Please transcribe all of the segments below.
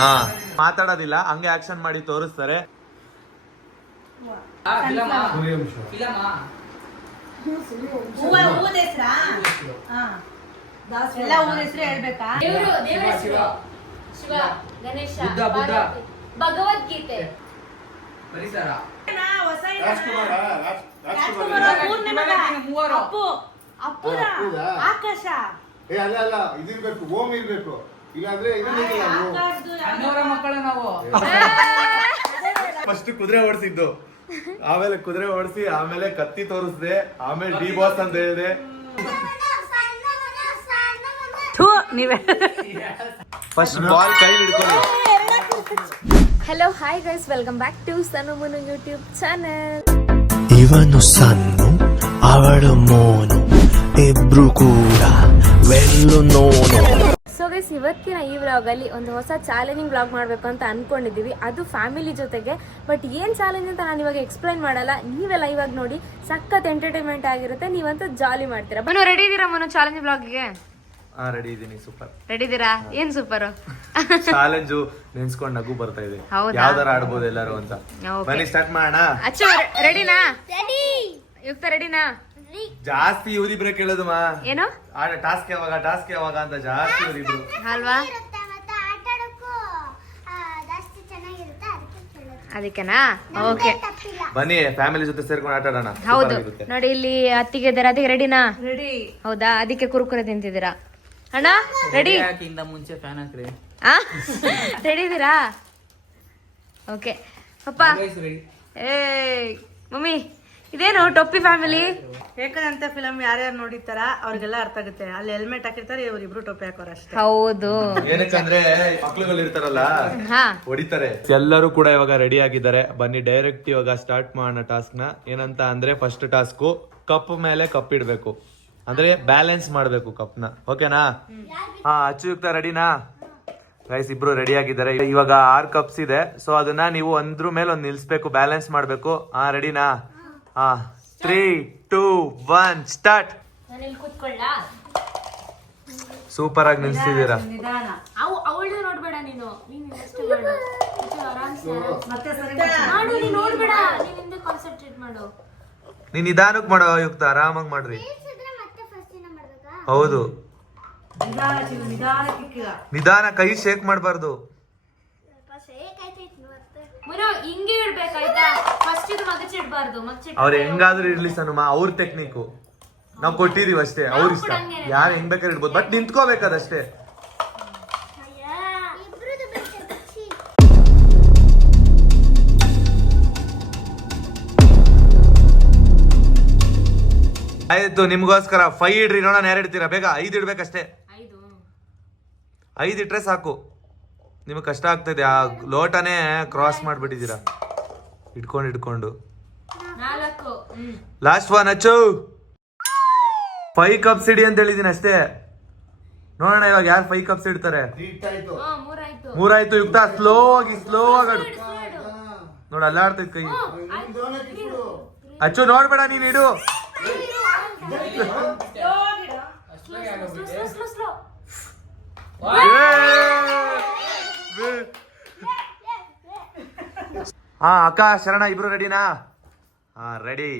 ಹಾ ಮಾತಾಡೋದಿಲ್ಲ, ಹಂಗೆ ಆಕ್ಷನ್ ಮಾಡಿ ತೋರಿಸ್ತಾರೆ. ಶಿವ, ಗಣೇಶ, ಭಗವದ್ಗೀತೆ, ಆಕಾಶ ಅಲ್ಲ ಇದಿರ್ಬೇಕು, ಓಂ ಇರ್ಬೇಕು, ಇಲ್ಲಾಂದ್ರೆ ಮಕ್ಕಳು ನಾವು ಫಸ್ಟ್ ಕುದುರೆ ಓಡಿಸಿದ್ದು, ಆಮೇಲೆ ಕುದುರೆ ಓಡಿಸಿ, ಆಮೇಲೆ ಕತ್ತಿ ತೋರಿಸ್ದೆ, ಆಮೇಲೆ ಡಿ ಬಾಸ್ ಅಂತ ಹೇಳಿದೆ. ಫಸ್ಟ್ ಬಾಲ್ ಕೈ ಹಿಡ್ಕೊಂಡು. Hello hi guys, welcome back to Sanu Munu YouTube channel. ಇವನು ಸನ್ನು, ಅವಳು ಮೋನು, ಇಬ್ರು ಕೂಡ ವೆಲ್ಲು ನೋನು. ಸೊ ಗೈಸ್, ಇವತ್ತಿನ ಈ ವ್ಲಾಗಲ್ಲಿ ಒಂದು ಹೊಸ ಚಾಲೆಂಜಿಂಗ್ ವ್ಲಾಗ್ ಮಾಡಬೇಕು ಅಂತ ಅನ್ಕೊಂಡಿದ್ದೀವಿ, ಅದು ಫ್ಯಾಮಿಲಿ ಜೊತೆಗೆ. ಬಟ್ ಏನು ಚಾಲೆಂಜ್ ಅಂತ ನಾನು ಇವಾಗ ಎಕ್ಸ್ಪ್ಲೈನ್ ಮಾಡಲ್ಲ, ನೀವೆಲ್ಲ ಇವಾಗ ನೋಡಿ ಸಖತ್ ಎಂಟರ್ಟೈನ್ಮೆಂಟ್ ಆಗಿರುತ್ತೆ, ನೀವಂತೂ ಜಾಲಿ ಮಾಡ್ತೀರಾ. ಮನು ರೆಡಿ ಇದ್ದೀರಾ? ಮನು ಚಾಲೆಂಜ್ ವ್ಲಾಗ್ಗೆ ರೆಡಿ ಇದೀನಿ. ಸೂಪರ್ ರೆಡಿ ಇದ್ದೀರಾ? ಏನ್ ಸೂಪರ್ ಚಾಲೆಂಜು ನೆನ್ಸ್ಕೊಂಡ್ ನಗು ಬರ್ತಾ ಇದೆ, ಯಾವ್ದಾರ ಆಡ್ಬೋದು ಎಲ್ಲರೂ ಅಂತ. ಬನ್ನಿ ಸ್ಟಾರ್ಟ್ ಮಾಡೋಣ. ಅಚ್ಚು ರೆಡಿನಾ? ಯುಕ್ತ ರೆಡಿನಾ? ಜಾಸ್ತಿ ಇವ್ರಿಬ್ರೆ ಕೇಳೋದಮ್ಮ, ಏನು ಟಾಸ್ಕ್ ಯಾವಾಗ ಅಂತ ಜಾಸ್ತಿ ಇವ್ರಿಬ್ರು ಅಲ್ವಾ? ಅದಕ್ಕೆನಾ? ಓಕೆ ಬನ್ನಿ ಫ್ಯಾಮಿಲಿ ಜೊತೆ ಸೇರ್ಕೊಂಡು ಆಟ ಆಡೋಣ. ಹೌದು ನೋಡಿ, ಇಲ್ಲಿ ಅತ್ತಿಗೆ ಇದ್ದಾರೆ. ಅದಕ್ಕೆ ರೆಡಿನಾ? ರೆಡಿ. ಹೌದಾ? ಅದಕ್ಕೆ ಕುರುಕುರೆ ತಿಂತಿದ್ದೀರಾ ಅಣ್ಣ? ರೆಡಿ? ಮುಂಚೆ ಫ್ಯಾನ್ ಹಾಕ್ರಿ. ರೆಡಿ ಇದ್ದೀರಾ? ಓಕೆ ಪಪ್ಪ. ಏ ಮಮ್ಮಿ, ಇದೇನು ಟೊಪ್ಪಿ ಫ್ಯಾಮಿಲಿ? ಏಕದಂತ ಫಿಲಂ ಯಾರ್ಯಾರು ನೋಡಿರ್ತಾರ ಅವ್ರಿಗೆಲ್ಲ ಅರ್ಥ ಆಗುತ್ತೆ. ಅಲ್ಲಿ ಹೆಲ್ಮೆಟ್ ಹಾಕಿರ್ತಾರೆ, ಇವ್ರಿಬ್ರು ಟೋಪಿ ಹಾಕೋರ ಅಷ್ಟೇ. ಹೌದು. ಏನಕ್ಕಂದ್ರೆ ಮಕ್ಳುಗಳು ಇರ್ತಾರಲ್ಲ, ಹೊಡಿತಾರೆ. ಎಲ್ಲರೂ ಕೂಡ ಇವಾಗ ರೆಡಿ ಆಗಿದ್ದಾರೆ. ಬನ್ನಿ ಡೈರೆಕ್ಟ್ ಇವಾಗ ಸ್ಟಾರ್ಟ್ ಮಾಡೋಣ ಟಾಸ್ಕ್ ನ. ಏನಂತ ಅಂದ್ರೆ ಫಸ್ಟ್ ಟಾಸ್ಕ್ ಕಪ್ ಮೇಲೆ ಕಪ್ ಇಡ್ಬೇಕು, ಅಂದ್ರೆ ಬ್ಯಾಲೆನ್ಸ್ ಮಾಡ್ಬೇಕು ಕಪ್ ನ. ಓಕೆನಾ? ಹಾ, ಅಚ್ಚುಯುಕ್ತ ರೆಡಿನಾ? ಗೈಸ್ ಇಬ್ರು ರೆಡಿ ಆಗಿದ್ದಾರೆ. ಇವಾಗ 6 ಕಪ್ಸ್ ಇದೆ, ಸೊ ಅದನ್ನ ನೀವು ಒಂದ್ರ ಮೇಲೆ ಒಂದ್ ನಿಲ್ಸ್ಬೇಕು, ಬ್ಯಾಲೆನ್ಸ್ ಮಾಡ್ಬೇಕು. ಹಾ, ರೆಡಿನಾ? ಹಾ, 3, 2, 1 ಸ್ಟಾರ್ಟ್. ಸೂಪರ್ ಆಗಿ ನಿಲ್ಸಿದೀರಾ. ಅವಳು ನೋಡ್ಬೇಡ, ನೀನು ನೋಡ್ಬೇಡ, ನೀನಿಂದ ಕಾನ್ಸಂಟ್ರೇಟ್ ಮಾಡು. ನೀನ್ ನಿಧಾನಕ್ ಮಾಡೋ ಯುಕ್ತ, ಆರಾಮಾಗಿ ಮಾಡ್ರಿ. ಹೌದು, ನಿಧಾನ, ಕೈ ಶೇಕ್ ಮಾಡಬಾರ್ದು. ಹಿಂಗೆ ಇಡ್ಬೇಕಾಯ್ತಾ? ಫಸ್ಟ್ ಇದು ಮಗಚಿಡ್ಬಾರ್ದು. ಅವ್ರು ಹೆಂಗಾದ್ರೂ ಇರ್ಲಿ ಸನುಮ, ಅವ್ರ ಟೆಕ್ನಿಕ್ ನಾವ್ ಕೊಟ್ಟಿದೀವಿ ಅಷ್ಟೇ, ಅವ್ರ ಇಷ್ಟ. ಯಾರು ಹೆಂಗ್ ಬೇಕಾದ್ರೆ ಇಡ್ಬೋದು, ಬಟ್ ನಿಂತ್ಕೋಬೇಕದಷ್ಟೇ. ಆಯ್ತು, ನಿಮ್ಗೋಸ್ಕರ 5 ಇಡ್ರಿ, ನೋಡೋಣ ಯಾರು ಇಡ್ತೀರಾ. ಬೇಗ 5 ಇಡ್ಬೇಕಷ್ಟೇ. 5 ಇಟ್ರೆ ಸಾಕು. ನಿಮಗೆ ಕಷ್ಟ ಆಗ್ತದೆ, ಆ ಲೋಟನೇ ಕ್ರಾಸ್ ಮಾಡ್ಬಿಟ್ಟಿದ್ದೀರಾ ಇಟ್ಕೊಂಡು. ಲಾಸ್ಟ್ ಒನ್ ಅಚ್ಚು. 5 ಕಪ್ಸ್ ಇಡಿ ಅಂತ ಹೇಳಿದೀನಿ ಅಷ್ಟೇ. ನೋಡೋಣ ಇವಾಗ ಯಾರು 5 ಕಪ್ಸ್ ಇಡ್ತಾರೆ. 3 ಆಯ್ತು. ಯುಕ್ತ ಸ್ಲೋ ಆಗಿ ನೋಡ, ಅಲ್ಲಾಡ್ತೈತ್ ಕೈ. ಅಚ್ಚು ನೋಡ್ಬೇಡ, ನೀನ್ ಇಡು. ಹಾ, ಅಕ್ಕ ಶರಣ ಇಬ್ರು ರೆಡಿನಾ? ಹಾ, ರೆಡಿ.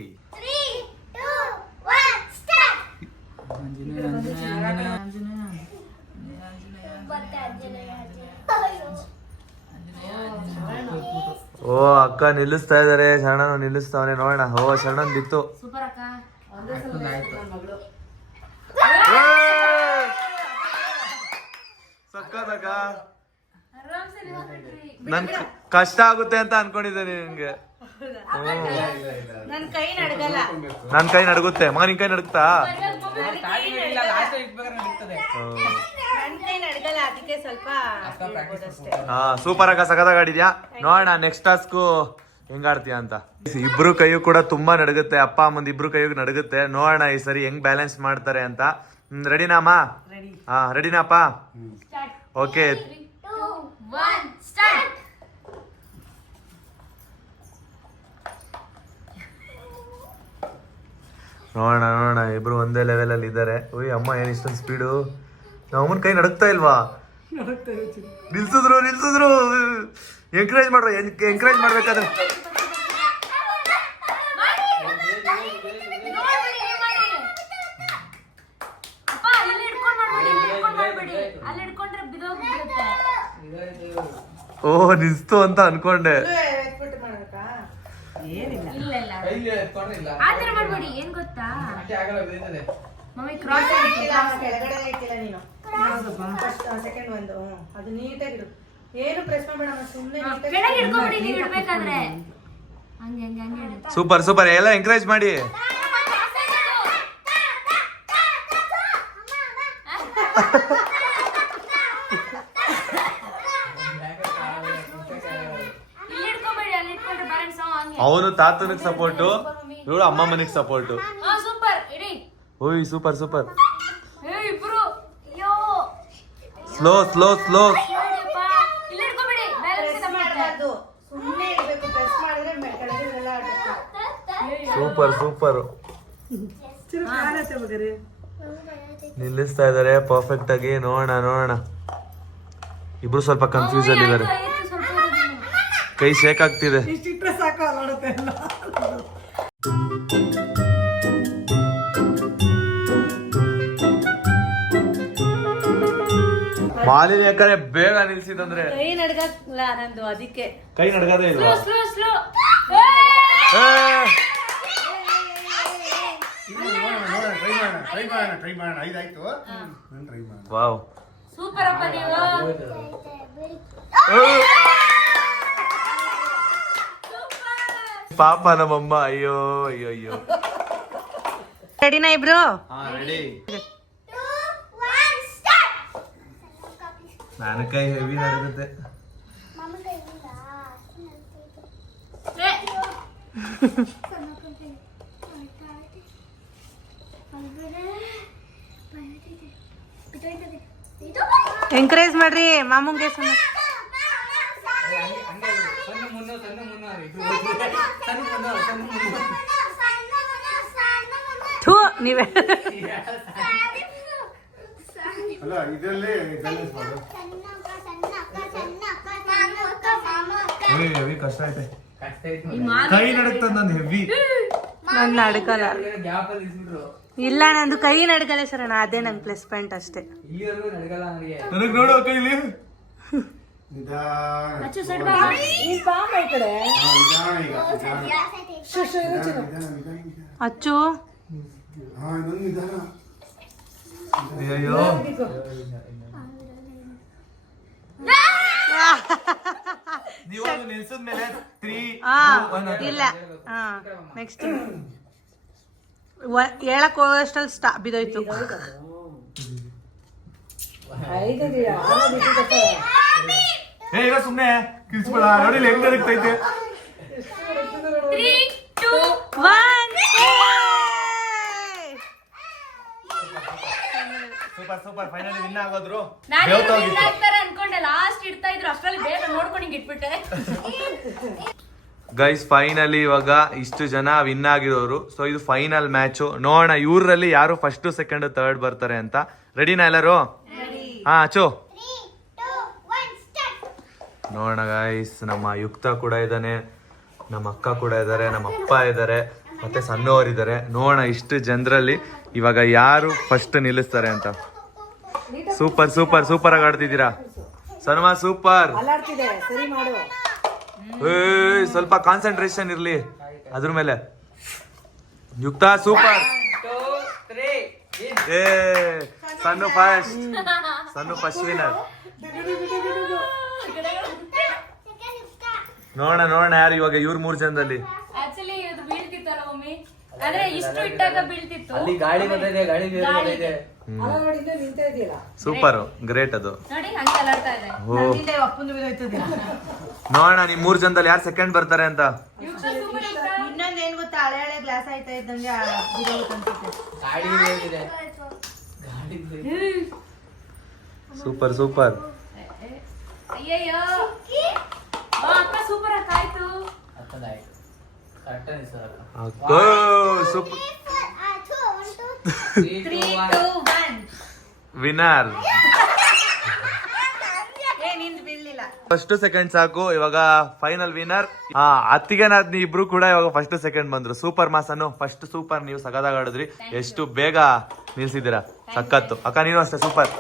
ಓ, ಅಕ್ಕ ನಿಲ್ಲಿಸ್ತಾ ಇದಾರೆ, ಶರಣ ನಿಲ್ಲಿಸ್ತಾವನೆ. ನೋಡೋಣ. ಓ, ಶರಣನ್ ಬಿತ್ತು. ಸಕ್ಕದಾಗ ನನ್ ಕಷ್ಟ ಆಗುತ್ತೆ ಅಂತ ಅನ್ಕೊಂಡಿದ್ದೇನೆ ನಿನ್ಗೆ. ನನ್ ಕೈ ನಡ್ಗಲ್ಲ. ನನ್ ಕೈ ನಡುಗುತ್ತೆ. ಮಗ ನಿನ್ ಕೈ ನಡುತ್ತಾ? ಅದಕ್ಕೆ ಸ್ವಲ್ಪ. ಹಾ, ಸೂಪರ್ ಆಗ ಸಕದಾಗ ಆಡಿದ್ಯಾ. ನೋಡೋಣ ನೆಕ್ಸ್ಟ್ ಟಾಸ್ಕ್ ಹೆಂಗಾಡ್ತೀಯ ಅಂತ. ಇಬ್ರು ಕೈಯು ಕೂಡ ತುಂಬಾ ನಡುಗುತ್ತೆ, ಅಪ್ಪ ಅಮ್ಮಂದ್ ಇಬ್ರು ಕೈಯು ನಡುಗುತ್ತೆ. ನೋಡೋಣ ಈ ಸರಿ ಹೆಂಗ್ ಬ್ಯಾಲೆನ್ಸ್ ಮಾಡ್ತಾರೆ ಅಂತ. ರೆಡಿನಾಮ್ಮ? ಹಾ, ರೆಡಿನಾಪ್ಪ? ಓಕೆ. ನೋಡೋಣ ಇಬ್ರು ಒಂದೇ ಲೆವೆಲ್ ಅಲ್ಲಿ ಇದ್ದಾರೆ. ಓಯ್ ಅಮ್ಮ, ಏನ್ ಇಷ್ಟೊಂದು ಸ್ಪೀಡು? ನಮ್ಮ ಅಮ್ಮನ ಕೈ ನಡುಕ್ತಾ ಇಲ್ವಾ? ನಿಲ್ಸಿದ್ರು ಎಂಕರೇಜ್ ಮಾಡ್ರು ಎಂಕರೇಜ್ ಮಾಡ್ಬೇಕಾದ್ರೆ ಓ ನಿಲ್ಸ್ತು ಅಂತ ಅನ್ಕೊಂಡೆ. ಮಾಡ್ಬೇಡಿ ಏನ್ ಗೊತ್ತಾ ಮಮ್ಮಿ ಕ್ರಾಸ್ ಕೆಳಗಡೆ ಇಟ್ಟಿಲ್ಲ ನೀನು ಸೆಕೆಂಡ್ ಒಂದು ಅದು ನೀಟಾಗಿಡು ಏನು ಪ್ರೆಸ್ ಮಾಡಬೇಡ ಸುಮ್ಮನೆ ಕೆಳಗೆ ಇಟ್ಕೊಂಡ್ಬಿಡಿ ನೀವು ಇಡ್ಬೇಕಾದ್ರೆ ಹಂಗೆ ಹಂಗೆ ಹಂಗೆ ಇಡು. ಸೂಪರ್ ಎಲ್ಲ ಎಂಕರೇಜ್ ಮಾಡಿ. ಇಲ್ಲಿ ಇಟ್ಕೊಂಬೇಡಿ ಅಲ್ಲಿ ಇಟ್ಕೊಂಡ್ರೆ ಬ್ಯಾಲೆನ್ಸ್ ಹಂಗೆ. ಅವನು ತಾತನಿಗೆ ಸಪೋರ್ಟು, ಇವಳು ಅಮ್ಮಮ್ಮನಿಗೆ ಸಪೋರ್ಟು. ಸೂಪರ್ ಇಡಿ. ಓಯ್ ಸೂಪರ್ ಇಬ್ರು ಅಯ್ಯೋ ಸ್ಲೋ ನೋಡಿಯಪ್ಪ ಇಲ್ಲಿ ಇಟ್ಕೊಂಬೇಡಿ ಬ್ಯಾಲೆನ್ಸ್ ಪ್ರೆಸ್ ಮಾಡಬಾರ್ದು ಸುಮ್ಮನೆ ಇರಬೇಕು ಪ್ರೆಸ್ ಮಾಡಿದ್ರೆ ಕೆಳಗೆ ಎಲ್ಲ ಸೂಪರ್ ನಿಲ್ಲಿಸ್ತಾ ಇದಾರೆ ಪರ್ಫೆಕ್ಟ್ ಆಗಿ. ನೋಡೋಣ ಇಬ್ರು ಸ್ವಲ್ಪ ಕನ್ಫ್ಯೂಸ್ ಅಲ್ಲಿ ಇದಾರೆ, ಕೈ ಶೇಕ್ ಆಗ್ತಿದೆ. ಇಷ್ಟಿಟ್ರೆ ಸಾಕು ಅಲ್ಲಾಡುತ್ತೆ ಎಲ್ಲ. ಮಾಲಿನ್ಯ ಯಾಕಂದ್ರೆ ಬೇಗ ನಿಲ್ಸಿದಂದ್ರೆ ಕೈ ನಡ್ಗಲ್ಲ ನಂದು ಅದಕ್ಕೆ ಕೈ ನಡ್ಗದೇ ಇಲ್ವಾ? ಸ್ಲೋ ಟ್ರೈ ಮಾಡೋಣ ಐದಾಯ್ತು ಟ್ರೈ ಮಾಡೋಣ. ವಾವ್ ಸೂಪರ್ ಅಪ್ಪ ನೀವು. ಪಾಪ ನಮ್ಮಮ್ಮ ಅಯ್ಯೋ ರೆಡಿನಾ ಇಬ್ರು? ರೆಡಿ. ನನ್ನ ಕೈ ಹೆವಿ ನಡುಗುತ್ತೆ. ಎಂಕರೇಜ್ ಮಾಡ್ರಿ ಮಾಮೂಂಗೆ ನೀವೇ ಅಲ್ಲ ಇದರಲ್ಲಿ ಬ್ಯಾಲೆನ್ಸ್ ಮಾಡು. ಹೆವಿ ಕಷ್ಟ ಐತೆ, ಕೈ ನಡುಕ್ತದ ನಂದು ಹೆವಿ. ನನ್ನ ನಡ್ಕಲ್ಲ ಇಲ್ಲ, ನಂದು ಕೈ ನಡ್ಕಲ್ಲ ಶರಣ, ಅದೇ ನನ್ ಪ್ಲಸ್ ಪಾಯಿಂಟ್ ಅಷ್ಟೇ. ನನಗ್ ನೋಡು ಕೈಲಿ ನಿಧಾನ ಅಚ್ಚು ಸೈಡ್ ನಿಧಾನ ಈಗ ಅಚ್ಚು ಇನ್ನೊಂದು ನಿಧಾನ. ಅಯ್ಯೋ ನೀವು ನಿಲ್ಸಿದ್ಮೇಲೆ 3 ಇಲ್ಲ ನೆಕ್ಸ್ಟ್ ಹೇಳಕ್ ಹೋಗೋಷ್ಟಲ್ಲಿ ಬಿದೋಯ್ತು. ಈಗ ಸುಮ್ನೆ ಕಿರ್ಸ್ಬೇಡ, ನೋಡಿ ಹೆಂಗ್ ನಡಕ್ತೈತೆ. 3 2 1 ಸೂಪರ್ ಫೈನಲಿ ವಿನ್ ಆಗೋದ್ರು. ನಾನು ವಿನ್ ಆಗ್ತಾರೆ ಅನ್ಕೊಂಡೆ, ಲಾಸ್ಟ್ ಇಡ್ತಾ ಇದ್ರು ಅಷ್ಟರಲ್ಲಿ ಬೇಗ ನೋಡ್ಕೊಂಡು ಹಿಂಗ್ ಇಟ್ಬಿಟ್ಟೆ. ಗೈಸ್ ಫೈನಲಿ ಇವಾಗ ಇಷ್ಟು ಜನ ವಿನ್ ಆಗಿರೋರು. ಸೊ ಇದು ಫೈನಲ್ ಮ್ಯಾಚು. ನೋಡೋಣ ಇವ್ರಲ್ಲಿ ಯಾರು ಫಸ್ಟ್ ಸೆಕೆಂಡ್ ಥರ್ಡ್ ಬರ್ತಾರೆ ಅಂತ. ರೆಡಿನಾ ಎಲ್ಲರೂ? ಹಾ ಅಚ್ಚು ನೋಡೋಣ ಗೈಸ್. ನಮ್ಮ ಯುಕ್ತ ಕೂಡ ಇದ್ದಾನೆ, ನಮ್ಮ ಅಕ್ಕ ಕೂಡ ಇದ್ದಾರೆ, ನಮ್ಮ ಅಪ್ಪ ಇದ್ದಾರೆ, ಮತ್ತೆ ಸಣ್ಣವರಿದ್ದಾರೆ. ನೋಡೋಣ ಇಷ್ಟು ಜನರಲ್ಲಿ ಇವಾಗ ಯಾರು ಫಸ್ಟ್ ನಿಲ್ಲಿಸ್ತಾರೆ ಅಂತ. ಸೂಪರ್ ಆಗಿ ಆಡ್ತಿದ್ದೀರಾ ಸನ್ಮಾ, ಸೂಪರ್. ಸ್ವಲ್ಪ ಕಾನ್ಸಂಟ್ರೇಷನ್ ಇರ್ಲಿ ಅದ್ರ ಮೇಲೆ. ಯುಕ್ತ ಸೂಪರ್. Son first winner. ನೋಡೋಣ ಯಾರು ಇವಾಗ ಇವ್ರ 3 ಜನದಲ್ಲಿ. ಆಕ್ಚುಲಿ ಇದು ಬೀಳ್ತಿತ್ತಲ್ಲ ಒಮ್ಮೆ, ಆದ್ರೆ ಇಷ್ಟು ಇಟ್ಟಾಗ ಬೀಳ್ತಿತ್ತು. ಸೂಪರ್ ಗ್ರೇಟ್ ಅದು. ನೋಡಿ ಹಂಗೆ ಅಲಾಡ್ತಾ ಇದೆ. ನೋಡೋಣ ನಿಮ್ 3 ಜನದಲ್ಲಿ ಯಾರು ಸೆಕೆಂಡ್ ಬರ್ತಾರೆ ಅಂತ. ಇನ್ನೊಂದ್ ಏನ್ ಗೊತ್ತಾ, ಹಳೆ ಗ್ಲಾಸ್ ಆಯ್ತಾ ಇದ್ದಂಗೆ ಸೂಪರ್. ಅಯ್ಯಯ್ಯೋ ಅಕ್ಕ ಸೂಪರ್ ಅಕ್ಕ ಆಯ್ತು. Super 3 2 1 winner. ಫಸ್ಟ್ ಸೆಕೆಂಡ್ ಸಾಕು. ಇವಾಗ ಫೈನಲ್ ವಿನ್ನರ್ ಅತ್ತಿಗೆನಾದ್ನಿ ಇಬ್ರು ಕೂಡ ಇವಾಗ ಫಸ್ಟ್ ಸೆಕೆಂಡ್ ಬಂದ್ರು. ಸೂಪರ್ ಮಾಸನ್ನು ಫಸ್ಟ್ ಸೂಪರ್. ನೀವು ಸಗದಾಗ ಆಡಿದ್ರಿ, ಎಷ್ಟು ಬೇಗ ನಿಲ್ಸಿದ್ದೀರಾ, ಸಖತ್ತು. ಅಕ್ಕ ನೀನು ಅಷ್ಟೇ ಸೂಪರ್.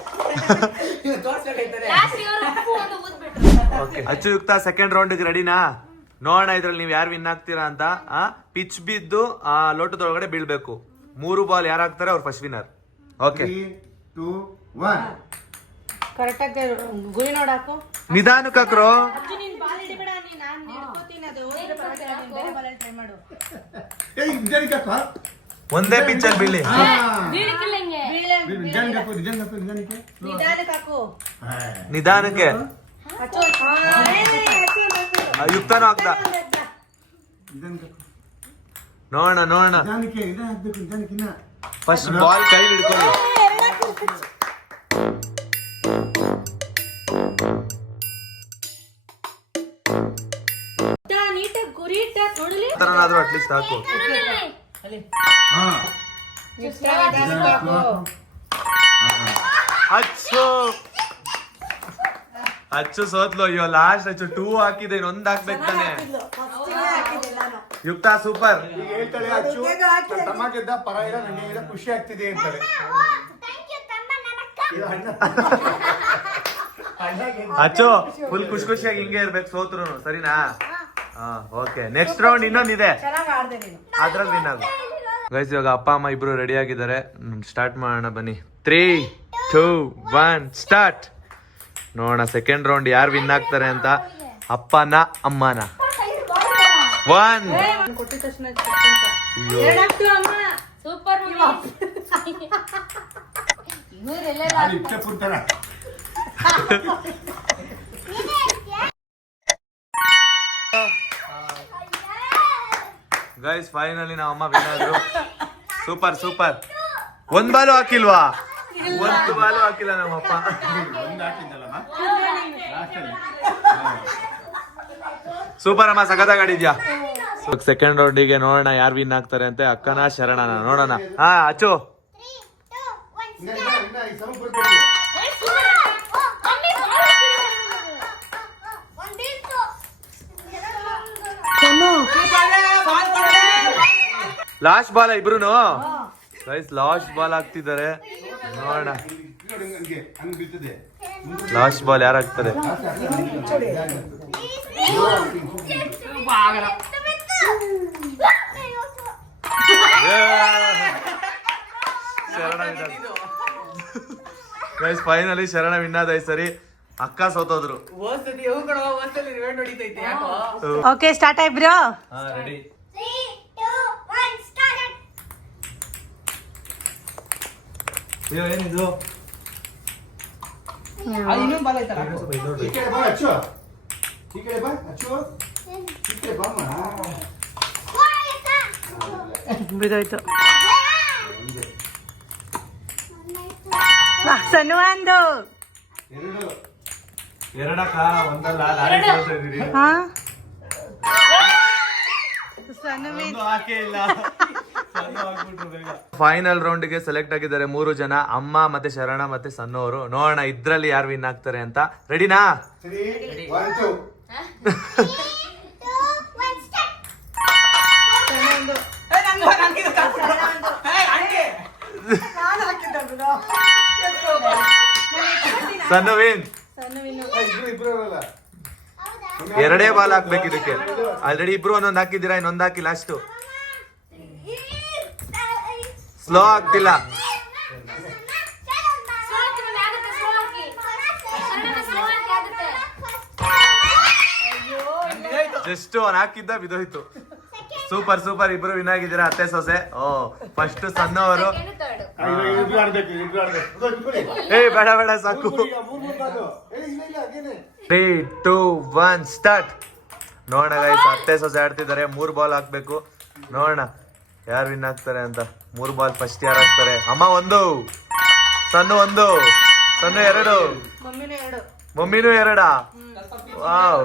ಅಚ್ಚು ಯುಕ್ತ ಸೆಕೆಂಡ್ ರೌಂಡ್ ರೆಡಿನಾ? ನೋಡೋಣ ಇದ್ರಲ್ಲಿ ನೀವು ಯಾರು ವಿನ್ ಆಗ್ತೀರಾ ಅಂತ. ಪಿಚ್ ಬಿದ್ದು ಆ ಲೋಟದೊಳಗಡೆ ಬೀಳ್ಬೇಕು. 3 ಬಾಲ್ ಯಾರು ಹಾಕ್ತಾರೆ ಅವ್ರು ಫಸ್ಟ್ ವಿನ್ನರ್. ಓಕೆ, 3, 2, 1. ಕರೆಕ್ಟಾಗಿ ಗುರಿ ನೋಡಾಕು. ನಿಧಾನಕ್ಕೆ ಹಾಕ್ರೋ. ಅಜ್ಜಿ ನೀನ್ ಬಾಲ್ ಹಿಡಿಬೇಡ, ನಾನು ಹಿಡ್ಕೋತೀನಿ. ಅದು ಹೋದ್ರೆ ಪರವಾಗಿಲ್ಲ, ನೀನ್ ಬೇರೆ ಬಾಲಲ್ಲಿ ಟ್ರೈ ಮಾಡು. ಏಯ್ ನಿಧಾನಕ್ಕೆ ಹಾಕು. ಒಂದೇ ಪಿಚ್ ಅಲ್ಲಿ ಬೀಳಿ. ನಿಧಾನಕ್ಕೆ ಹಾಕು. ನಿಧಾನಕ್ಕೆ. ಅಚ್ಚು, ಯುಕ್ತನೂ ಹಾಕ್ದ. ನೋಡೋಣ ಫಸ್ಟ್ ಬಾಲ್ ಕೈ ಹಿಡ್ಕೊಳ್ಳಿ. ನೀಟಾಗಿ ಗುರಿ ಇಟ್ಟ ನೋಡಲಿ. ತರನಾದ್ರೂ ಅಟ್ಲೀಸ್ಟ್ ಹಾಕು. ಅಚ್ಚು ಸೋತ್ಲು. ಅಯ್ಯೋ ಲಾಸ್ಟ್ ಅಚ್ಚು 2 ಹಾಕಿದೆ, ಇನ್ನೊಂದ್ ಹಾಕ್ಬೇಕು ತಾನೆ. ಯುಕ್ತ ಸೂಪರ್. ಈಗ ಹೇಳ್ತಾಳೆ ಅಚ್ಚು ತಮ್ಮ ಗೆದ್ದ ಪರ ಇಲ್ಲ, ನನಗೆ ಖುಷಿ ಆಗ್ತಿದೆ ಅಂತಾಳೆ. ಅಚ್ಚು ಫುಲ್ ಖುಷಿಯಾಗಿ ಹಿಂಗೆ ಇರ್ಬೇಕು ಸೋತ್ರು, ಸರಿನಾ? ಓಕೆ, ನೆಕ್ಸ್ಟ್ ರೌಂಡ್ ಇನ್ನೊಂದಿದೆ, ಅದ್ರಲ್ಲಿ ವಿನ್ ಆಗು. ಗೈಸ್ ಇವಾಗ ಅಪ್ಪ ಅಮ್ಮ ಇಬ್ರು ರೆಡಿ ಆಗಿದ್ದಾರೆ. ಸ್ಟಾರ್ಟ್ ಮಾಡೋಣ ಬನ್ನಿ. 3, 2, 1 ಸ್ಟಾರ್ಟ್. ನೋಡೋಣ ಸೆಕೆಂಡ್ ರೌಂಡ್ ಯಾರು ವಿನ್ ಆಗ್ತಾರೆ ಅಂತ. ಅಪ್ಪನ ಅಮ್ಮನ. 1. ಕೊಟ್ಟಿದ ತಕ್ಷಣ ಸೂಪರ್. ಗೈಸ್ ಫೈನಲಿ ನಮ್ಮ ಅಮ್ಮ ವಿನ್ ಆದ್ರು. ಸೂಪರ್. 1 ಬಾಲು ಹಾಕಿಲ್ವಾ? 1 ಬಾಲು ಹಾಕಿಲ್ಲ ನಮ್ಮಪ್ಪ. ಸೂಪರ್ ಅಮ್ಮ, ಸಖತ್ತಾಗಿ ಆಡಿದ್ಯಾ. ಸೆಕೆಂಡ್ ರೌಂಡಿಗೆ ನೋಡೋಣ ಯಾರು ವಿನ್ ಆಗ್ತಾರೆ ಅಂತ. ಅಕ್ಕನ ಶರಣನ ನೋಡೋಣ. ಅಚ್ಚು ಲಾಸ್ಟ್ ಬಾಲ್ ಇಬ್ರುನು. ಗೈಸ್ ಲಾಸ್ಟ್ ಬಾಲ್ ಹಾಕ್ತಿದ್ದಾರೆ, ನೋಡೋಣ ಲಾಸ್ಟ್ ಬಾಲ್ ಯಾರು ಹಾಕ್ತಾರೆ. ಗೈಸ್ ಫೈನಲಿ ಶರಣ ವಿನ್ ಆದ ಈ ಸರಿ. ಅಕ್ಕ ಸೋತೋದ್ರು. ಓಕೆ ಸ್ಟಾರ್ಟ್ ಆಯ್ ಬ್ರೋ. ರೆಡಿ. ಏನಿದು? ಈ ಕಡೆ ಬಾ ಅಚ್ಚು, ಈ ಕಡೆ ಬಾ ಅಚ್ಚು, ಈ ಕಡೆ ಬಾ ಅಮ್ಮ. ಬಿದೋಯ್ತು. ಸಣ್ಣ ಒಂದು ಎರಡಕ್ಕ ಒಂದಲ್ಲ, ನಾನೇ ಸೋಲ್ತಾ ಇದೀನಿ. ಒಂದು ಹಾಕೇ ಇಲ್ಲ. ಫೈನಲ್ ರೌಂಡ್ ಗೆ ಸೆಲೆಕ್ಟ್ ಆಗಿದ್ದಾರೆ 3 ಜನ, ಅಮ್ಮ ಮತ್ತೆ ಶರಣ ಮತ್ತೆ ಸಣ್ಣವರು. ನೋಡೋಣ ಇದ್ರಲ್ಲಿ ಯಾರು ವಿನ್ ಆಗ್ತಾರೆ ಅಂತ. ರೆಡಿನಾ? 3, 1, 2. ಸಣ್ಣ ವಿನ್. ಇಬ್ರು ಅಲ್ಲ, 2 ಬಾಲ್ ಹಾಕ್ಬೇಕು ಇದಕ್ಕೆ. ಆಲ್ರೆಡಿ ಇಬ್ರು ಒಂದೊಂದು ಹಾಕಿದ್ದೀರಾ, ಇನ್ನೊಂದು ಹಾಕಿ ಲಾಸ್ಟ್. ಸ್ಲೋ ಆಗ್ತಿಲ್ಲ. ಜಸ್ಟ್ ಅವ್ನು ಹಾಕಿದ್ದ ಬಿದೋಯ್ತು. ಸೂಪರ್ ಇಬ್ರು ವಿನ್ ಆಗಿದ್ದೀರಾ ಅತ್ತೆ ಸೊಸೆ. ಫಸ್ಟ್ ಸಣ್ಣವರು. ಬೇಡ ಸಾಕು. 3, 2, 1 ಸ್ಟಾರ್ಟ್. ನೋಡೋಣ ಗೈಸ್, ಅತ್ತೆ ಸೊಸೆ ಆಡ್ತಿದ್ದಾರೆ. 3 ಬಾಲ್ ಹಾಕ್ಬೇಕು. ನೋಡೋಣ ಯಾರು ವಿನ್ ಆಗ್ತಾರೆ ಅಂತ. 3 ಬಾಲ್ ಫಸ್ಟ್ ಯಾರು ಹಾಕ್ತಾರೆ. ಅಮ್ಮ 1, ಸಣ್ಣ 1, ಸಣ್ಣ 2, ಮಮ್ಮಿನೂ 2. ವಾವ್.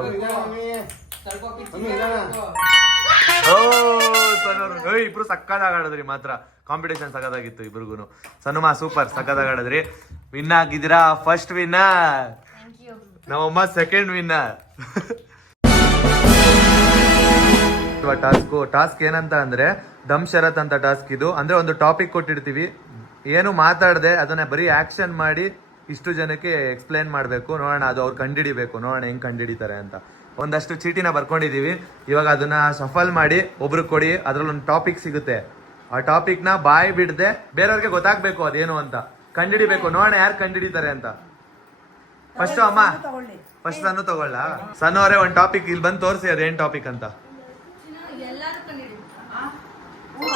ಇಬ್ರು ಸಕ್ಕದಾಗ ಆಡಿದ್ರಿ ಮಾತ್ರ. ಕಾಂಪಿಟೇಷನ್ ಸಕ್ಕದಾಗಿತ್ತು ಇಬ್ರಿಗೂ. ಸನ್ನುಮಾ ಸೂಪರ್, ಸಕ್ಕದಾಗ ಆಡಿದ್ರಿ. ವಿನ್ ಆಗಿದ್ದೀರಾ, ಫಸ್ಟ್ ವಿನ್ನರ್. ನಮ್ಮಮ್ಮ ಸೆಕೆಂಡ್ ವಿನ್ನರ್. ಟಾಸ್ಕ್ ಏನಂತ ಅಂದ್ರೆ ದಮ್ ಶರತ್ ಅಂತ ಟಾಸ್ಕ್ ಇದು. ಅಂದ್ರೆ ಒಂದು ಟಾಪಿಕ್ ಕೊಟ್ಟಿರ್ತೀವಿ, ಏನು ಮಾತಾಡದೆ ಅದನ್ನ ಬರೀ ಆಕ್ಷನ್ ಮಾಡಿ ಇಷ್ಟು ಜನಕ್ಕೆ ಎಕ್ಸ್ಪ್ಲೈನ್ ಮಾಡ್ಬೇಕು. ನೋಡೋಣ ಅದು ಅವ್ರು ಕಂಡಿಡಿಬೇಕು, ನೋಡೋಣ ಹೆಂಗ್ ಕಂಡಿಡಿತಾರೆ ಅಂತ. ಒಂದಷ್ಟು ಚೀಟಿನ ಬರ್ಕೊಂಡಿದೀವಿ. ಇವಾಗ ಅದನ್ನ ಸಫಲ್ ಮಾಡಿ ಒಬ್ರಿಗೆ ಕೊಡಿ. ಅದ್ರಲ್ಲಿ ಒಂದು ಟಾಪಿಕ್ ಸಿಗುತ್ತೆ. ಆ ಟಾಪಿಕ್ ನ ಬಾಯಿ ಬಿಡದೆ ಬೇರೆಯವ್ರಿಗೆ ಗೊತ್ತಾಗ್ಬೇಕು ಅದೇನು ಅಂತ ಕಂಡಿಡಿಬೇಕು. ನೋಡೋಣ ಯಾರು ಕಂಡಿಡಿತಾರೆ ಅಂತ. ಫಸ್ಟ್ ಅಮ್ಮ, ಫಸ್ಟ್ ನಾನು ತಗೊಳ್ಳ. ಸಣ್ಣ ಅವರೇ ಒಂದು ಟಾಪಿಕ್ ಇಲ್ಲಿ ಬಂದು ತೋರಿಸಿ ಅದೇನ್ ಟಾಪಿಕ್ ಅಂತ.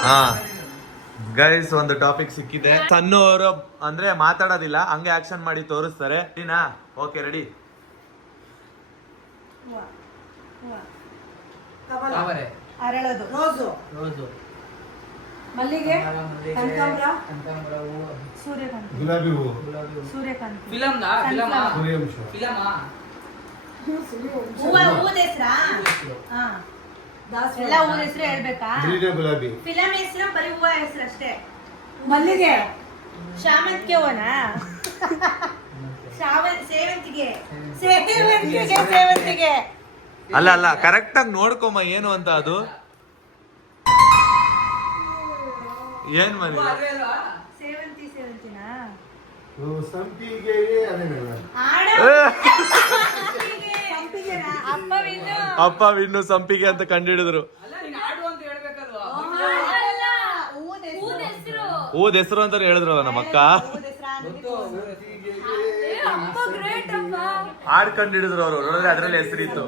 ಹಾ ಗೈಸ್, ಒಂದು ಟಾಪಿಕ್ ಸಿಕ್ಕಿದೆ. ಸಣ್ಣವರು ಅಂದ್ರೆ ಮಾತಾಡೋದಿಲ್ಲ, ಹಂಗೆ ಆಕ್ಷನ್ ಮಾಡಿ ತೋರಿಸ್ತಾರೆ. Okay ready. ಅರಳೋದು, ರೋಸು, ಮಲ್ಲಿಗೆ, ಕನಕಾಂಬರ, ಸೂರ್ಯಕಾಂತಿ, ಗುಲಾಬಿ ಹೂವು, ಸೂರ್ಯಕಾಂತಿ, ಹೂವದ ಹೆಸ್ರಾ? ಎಲ್ಲ ಹೂವ ಹೆಸರು ಹೇಳ್ಬೇಕಾ? ಗುಲಾಬಿ, ಫಿಲಂ ಹೆಸರು ಬರೀ ಹೂವ ಹೆಸರು ಅಷ್ಟೇ. ಮಲ್ಲಿಗೆ, ಶಾಮಂತಿಗೆ ಹೂವನಾ? ಸೇವಂತಿಗೆ, ಸೇವಂತಿಗೆ. ಅಲ್ಲ ಅಲ್ಲ, ಕರೆಕ್ಟ್ ಆಗಿ ನೋಡ್ಕೊಮ್ಮ ಏನು ಅಂತ. ಅದು ಏನ್ ಮನೆ ಸೇವಂತಿನಾ? ಸಂಪಿಗೆ ಅದೇನಲ್ಲ. ಅಪ್ಪ ವಿನ್ನು ಸಂಪಿಗೆ ಅಂತ ಕಂಡಿಡಿದ್ರು. ಊದ ಹೆಸರು ಅಂತ ಹೇಳಿದ್ರಲ್ಲ ನಮ್ಮ ಅಕ್ಕ. ಹಾಡ್ ಕಂಡಿಡಿದ್ರು ಅವರು. ನೋಡಿದ್ರೆ ಅದ್ರಲ್ಲಿ ಹೆಸರಿತ್ತು.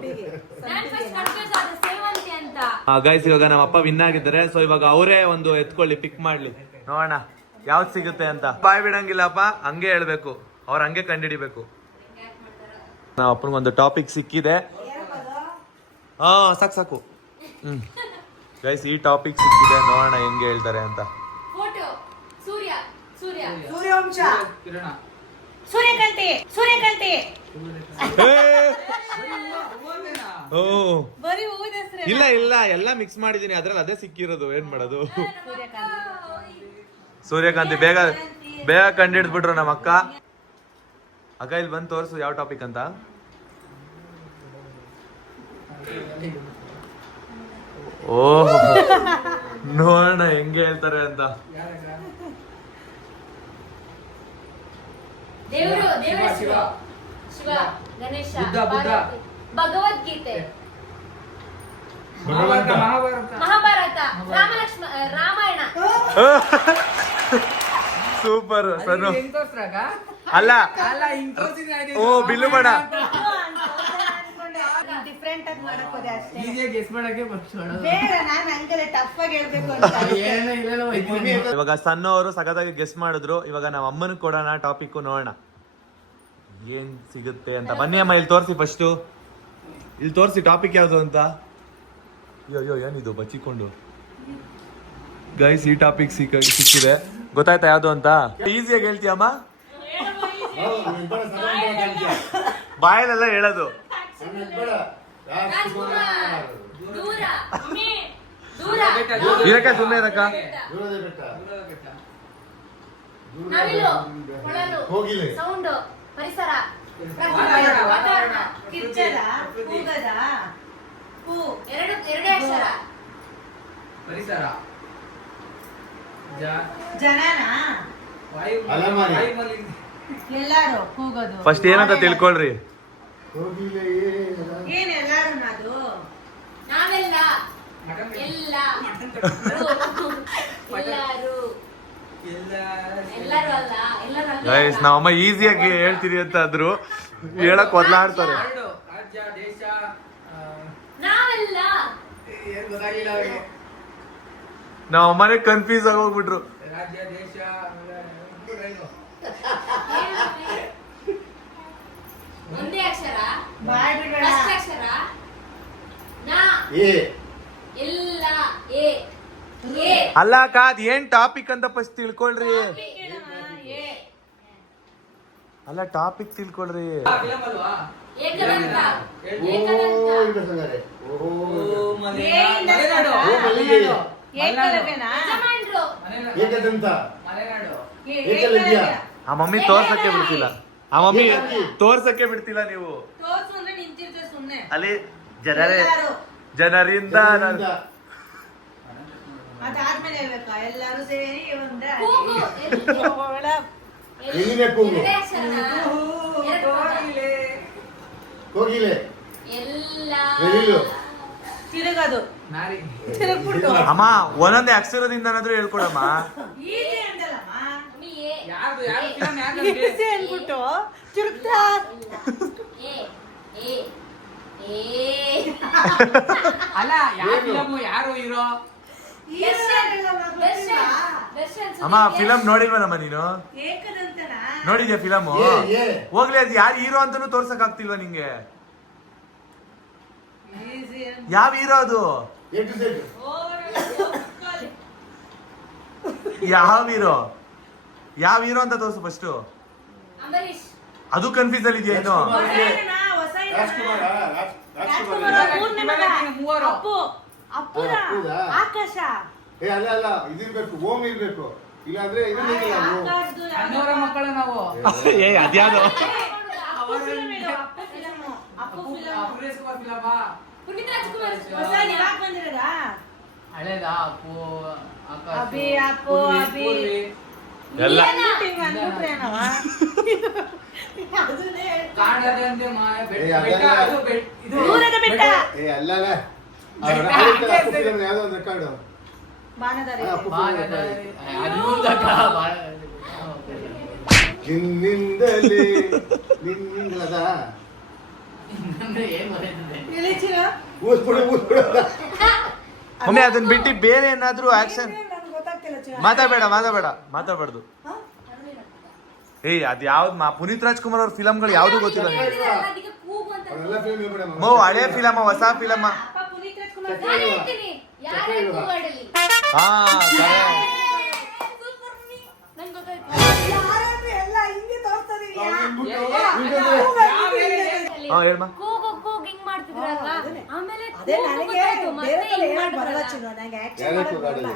ಗೈಸ್, ಇವಾಗ ನಮ್ಮ ಅಪ್ಪ ವಿನ್ ಆಗಿದ್ದಾರೆ. ಸೊ ಇವಾಗ ಅವರೇ ಒಂದು ಎತ್ಕೊಳ್ಳಿ, ಪಿಕ್ ಮಾಡ್ಲಿ, ನೋಡೋಣ ಯಾವ್ದು ಸಿಗುತ್ತೆ ಅಂತ. ಬಾಯ್ ಬಿಡಂಗಿಲ್ಲಪ್ಪ, ಹಂಗೆ ಹೇಳ್ಬೇಕು, ಅವ್ರ ಹಂಗೆ ಕಂಡಿಡಿಬೇಕು. ನಮ್ಮ ಅಪ್ಪನಿಗೊಂದು ಟಾಪಿಕ್ ಸಿಕ್ಕಿದೆ. ಹಾ ಸಾಕು. ಗೈಸ್, ಈ ಟಾಪಿಕ್ ಸಿಕ್ಕಿದೆ, ನೋಡೋಣ ಹೆಂಗೆ ಹೇಳ್ತಾರೆ ಅಂತ. ಸೂರ್ಯವಂಶ, ಸೂರ್ಯಕಾಂತಿ. ಓ ಬರೀ ಹೂವದ ಹೆಸರು. ಇಲ್ಲ ಇಲ್ಲ, ಎಲ್ಲ ಮಿಕ್ಸ್ ಮಾಡಿದೀನಿ, ಅದ್ರಲ್ಲಿ ಅದೇ ಸಿಕ್ಕಿರೋದು. ಏನ್ ಮಾಡೋದು? ಸೂರ್ಯಕಾಂತಿ. ಬೇಗ ಬೇಗ ಕಂಡಿಡ್ಬಿಟ್ರು ನಮ್ಮ ಅಕ್ಕ. ಅಕ್ಕ ಇಲ್ಲಿ ಬಂದು ತೋರ್ಸು ಯಾವ ಟಾಪಿಕ್ ಅಂತ. ಓಹ್, ನೋಡೋಣ ಹೆಂಗೆ ಹೇಳ್ತಾರೆ ಅಂತ. ಶಿವ, ಗಣೇಶ, ಭಗವದ್ಗೀತೆ, ಮಹಾಭಾರತ, ರಾಮಾಯಣ. Super sir. ಅಲ್ಲ, ಓ ಬಿಲ್ಲು ಬೇಡ. ಡಿಫ್ರೆಂಟ್ ಆಗಿ ಮಾಡಕ್ ಹೋದೆ ಅಷ್ಟೇ. ಬೇಡ, ನಾನು ಹಂಗಲ್ಲ ಟಫ್ ಆಗಿ ಹೇಳ್ಬೇಕು ಅಂತ. ಇವಾಗ ಸಣ್ಣವರು ಸಖತ್ತಾಗಿ ಗೆಸ್ ಮಾಡಿದ್ರು. ಇವಾಗ ನಮ್ಮ ಅಮ್ಮನ ಕೊಡೋಣ ಟಾಪಿಕ್, ನೋಡೋಣ ಏನ್ ಸಿಗುತ್ತೆ ಅಂತ. ಬನ್ನಿ ಅಮ್ಮ, ಇಲ್ಲಿ ತೋರಿಸಿ ಫಸ್ಟು. ಇಲ್ಲಿ ತೋರಿಸಿ ಟಾಪಿಕ್ ಯಾವುದು ಅಂತ. ಅಯ್ಯೋ ಏನಿದು ಬಚ್ಚಿಕೊಂಡು. ಗೈಸ್, ಈ ಟಾಪಿಕ್ ಸಿಕ್ಕಿದೆ. ಗೊತ್ತಾಯ್ತಾ ಯಾವ್ದು ಅಂತ? ಈಸಿಯಾಗಿ ಹೇಳ್ತೀಯಮ್ಮ? ಬಾಯಲ್ಲೆಲ್ಲ ಹೇಳೋದು. ಇದಕ್ಕೆ ಸುಮ್ಮನೆ ಇರಕ್ಕ. ಪರಿಸರ, ಕಿಚ್ಚದ, ಕೂಗದ, ಹೂ, ಎರಡೇ ಅಕ್ಷರ. ಪರಿಸರ, ಜನನ, ಎಲ್ಲಾರು ಕೂಗೋದು. ಫಸ್ಟ್ ಏನಂತ ತಿಳ್ಕೊಳ್ರಿ. ಏನ್ ಎಲ್ಲಾರು ಅದು? ನಾವೆಲ್ಲ, ಎಲ್ಲ, ಎಲ್ಲರೂ ಅಲ್ಲ, ಗೈಸ್, ನಾವಮ್ಮ ಈಸಿಯಾಗಿ ಹೇಳ್ತೀರಿ ಅಂತ ಆದ್ರು ಹೇಳಕ್ ಒದ್ಲಾಡ್ತಾರೆ. ರಾಜ್ಯ, ದೇಶ, ನಾವೆಲ್ಲ, ನಾವಮ್ಮನೆ ಕನ್ಫ್ಯೂಸ್ ಆಗೋಗ್ಬಿಟ್ರು. ರಾಜ್ಯ, ದೇಶ, ಒಂದೇ ಅಕ್ಷರ, ಬಾಯ್ ಬಿಡಬೇಡ. ಫಸ್ಟ್ ಅಕ್ಷರ ನಾ, ಎಲ್ಲ, ಎ. ಅಲ್ಲ ಅಕ್ಕ, ಅದ್ ಏನ್ ಟಾಪಿಕ್ ಅಂತ ಫಸ್ಟ್ ತಿಳ್ಕೊಳ್ರಿ. ಅಲ್ಲ, ಟಾಪಿಕ್ ತಿಳ್ಕೊಳ್ರಿ. ಫಿಲಂ ಅಲ್ವಾ? ಏಕದಂತ, ಏಕದಂತ, ಮಲೆನಾಡು, ಏಕಲವ್ಯ. ಆ ಮಮ್ಮಿ ತೋರ್ಸಕ್ಕೆ ಬಿಡ್ತಿಲ್ಲ. ಆ ಮಮ್ಮಿ ತೋರ್ಸಕ್ಕೆ ಬಿಡ್ತಿಲ್ಲ ನೀವು. ತೋರ್ಸು ಅಂದ್ರೆ ನಿಂತಿರ್ತೇವೆ ಸುಮ್ನೆ. ಅಲ್ಲಿ ಜನರಿಂದ ಅದಾದ್ಮೇಲೆ ಹೇಳ್ಬೇಕಾ ಎಲ್ಲಾರು ಸೇರಿ ಒಂದ ಎಲ್ಲಿದೆ ಕೂಗು ಹೋಗಿಲೆ ವೆರಿಲು ತಿರುಗದು ನಾರಿ ತಿರುಗ್ಬಿಟ್ಟು ಅಮ್ಮ ಒಂದೊಂದೇ ಅಕ್ಷರದಿಂದನಾದ್ರೂ ಹೇಳ್ಕೊಡಮ್ಮ. ಈಸಿ ಅಂದಲ್ಲಮ್ಮ. ಯಾರು film ಯಾರು ಈಸಿ ಅನ್ಬಿಟ್ಟು ತಿರುಗ್ತಾ ಅಲ್ಲ ಯಾವ ಫಿಲಮ್ ಯಾರು ಹೀರೋ? ಅಮ್ಮ ಫಿಲಮ್ ನೋಡಿಲ್ವನಮ್ಮ ನೀನು? ಏಕದಂತನ ನೋಡಿದ್ಯಾ ಫಿಲಮ್? ಏ. ಹೋಗ್ಲಿ ಅದು ಯಾರು ಹೀರೋ ಅಂತಾನು ತೋರ್ಸಕ್ ಆಗ್ತಿಲ್ವಾ ನಿಂಗೆ? ಈಸಿ ಯಾವ ಹೀರೋ ಅದು? ಎ ಟು ಝೆಡ್ ಯಾವ ಹೀರೋ ಅಂತ ತೋರ್ಸು ಫಸ್ಟ್. ಅದು ಕನ್ಫ್ಯೂಸ್ ಅಲ್ಲಿ ಇದೆಯಾ ಇನ್ನು? ರಾಜ್ಕುಮಾರ ಮೂವರು. ಅಪ್ಪುದ ಆಕಾಶ ಏ ಅಲ್ಲ ಇದಿರ್ಬೇಕು ಓಮ್ ಇರ್ಬೇಕು ಇಲ್ಲಾಂದ್ರೆ ಇದಿರ್ಬೇಕಿಲ್ಲ ಆಕಾಶದ್ದು ಅಣ್ಣವರ ಮಕ್ಕಳು ನಾವು. ಏ ಅದ್ಯಾವ್ದು? ಅಪ್ಪು ಫಿಲಮ್ ಇದು, ಅಪ್ಪು ಫಿಲಮ್ ಪುರೇಶ್ವರ ಫಿಲಮಾ? ಹೊಸ ಇವಾಗ ಬಂದಿರೋದಾ? ಹಳೇದಾ? ಅಪ್ಪು ಆಕಾಶ್, ಅಭಿ, ಅಪ್ಪು, ಅಭಿ. ಪೂರ್ವಿ. ಎಲ್ಲ ಹಿಂಗ್ ಅಂದ್ಬಿಟ್ರೇನವ? ಅದನ್ನೇ ಹೇಳ್ತಾ. ಕಾಣದಂತೆ ಮಾಯ ಬೆಟ್ಟ. ಏ, ಅದೆಲ್ಲ. ಬೆಟ್ಟ, ಅದು ಇದು ದೂರದ ಬೆಟ್ಟ. ಏ ಅಲ್ಲಲ್ಲ ಯಾವ್ದೋ ಒಂದು ರೆಕಾರ್ಡ್ ಬಾಣದಾರಿ. ಬಾಣದಾರಿ. ಅದು ಇವ್ರ್ದಕ್ಕ, ಬಾಣದಾರಿ. ನಿನ್ನಿಂದಲೇ ನಿನ್ನಿಂದದ ಇನ್ನೊಂದು ಏನ್ ಬರೆದಿದೆ? ಇಳಿಚಿರ? ಊಸ್ಬಿಡು ಒಮ್ಮೆ ಅದನ್ನ ಬಿಟ್ಟು ಬೇರೆ ಏನಾದ್ರೂ ಆಕ್ಷನ್ ನನ್ಗೆ ಗೊತ್ತಾಗ್ತಿಲ್ಲ ಚಿರ. ಮಾತಾಡ್ಬಾರ್ದು. ಏಯ್ ಅದ್ ಯಾವ್ದು ಪುನೀತ್ ರಾಜ್ಕುಮಾರ್ ಅವ್ರ ಫಿಲಮ್ಗಳು ಯಾವ್ದು ಗೊತ್ತಿಲ್ಲ ನಿಂಗೆ? ಅವರೆಲ್ಲ ಫಿಲ್ಮ್ ಹೇಳ್ಬೇಡ ಮೋ ಹಳೆ ಫಿಲಮ ಹೊಸ ಫಿಲಮ? ಅಪ್ಪ ಪುನೀತ್ ರಾಜ್ಕುಮಾರ್ ಹಾ ಯಾರಾದ್ರೂ ಎಲ್ಲ ಹಿಂಗೆ ತೋರ್ಸ್ತಾರಿಲ್ಲ. ಹೇಳ್ಮ. ಅದೇ ನನಗೆ ಬೇರೆ ಕಡೆ ಹೇಳಕ್ ಬರಲ್ಲ ಚಿನ್ನು, ನಂಗೆ action ಮಾಡಕ್ ಬರಲ್ಲ.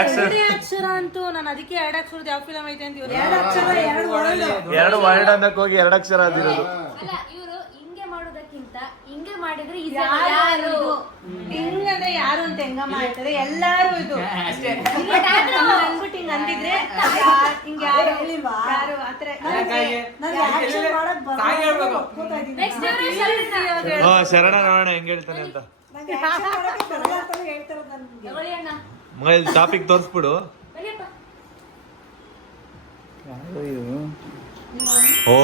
Action. ಎರಡೇ ಅಕ್ಷರ ಅಂತೂ ನಾನು ಅದಕ್ಕೆ ಎರಡು ಅಕ್ಷರದ ಯಾವ ಫಿಲಮ್ ಐತೆ ಅಂತ ಇವ್ರು ಎರಡು ಅಕ್ಷರ ಎರಡು ವರ್ಡ್. ಎರಡು ವರ್ಡ್ ಅನ್ನಕ್ ಹೋಗಿ ಎರಡು ಅಕ್ಷರ ಅದಿರೋದು. ಅಲ್ಲ ಇವರು ಹಿಂಗೆ ಮಾಡೋದಕ್ಕಿಂತ ಹಿಂಗೆ ಮಾಡಿದ್ರೆ ಯಾರು ಹಿಂಗಂದ್ರೆ ಯಾರು ಅಂತ ಹೆಂಗ ಮಾಡ್ತಾರೆ ಎಲ್ಲಾರು ಇದು ಅಷ್ಟೇ. ಅಂದ್ಬಿಟ್ಟು ಹಿಂಗ ಅಂದಿದ್ರೆ ಹಿಂಗ ಯಾರು ಯಾರು ಆತರ ಸಾಂಗ್ ಹೇಳ್ಬೇಕು. ಶರಣ ನೋಡೋಣ ಹೆಂಗ್ ಹೇಳ್ತಾನೆ ಅಂತ. ಮಗ ಇಲ್ಲಿ ಟಾಪಿಕ್ ತೋರಿಸ್ಬಿಡು. ಓ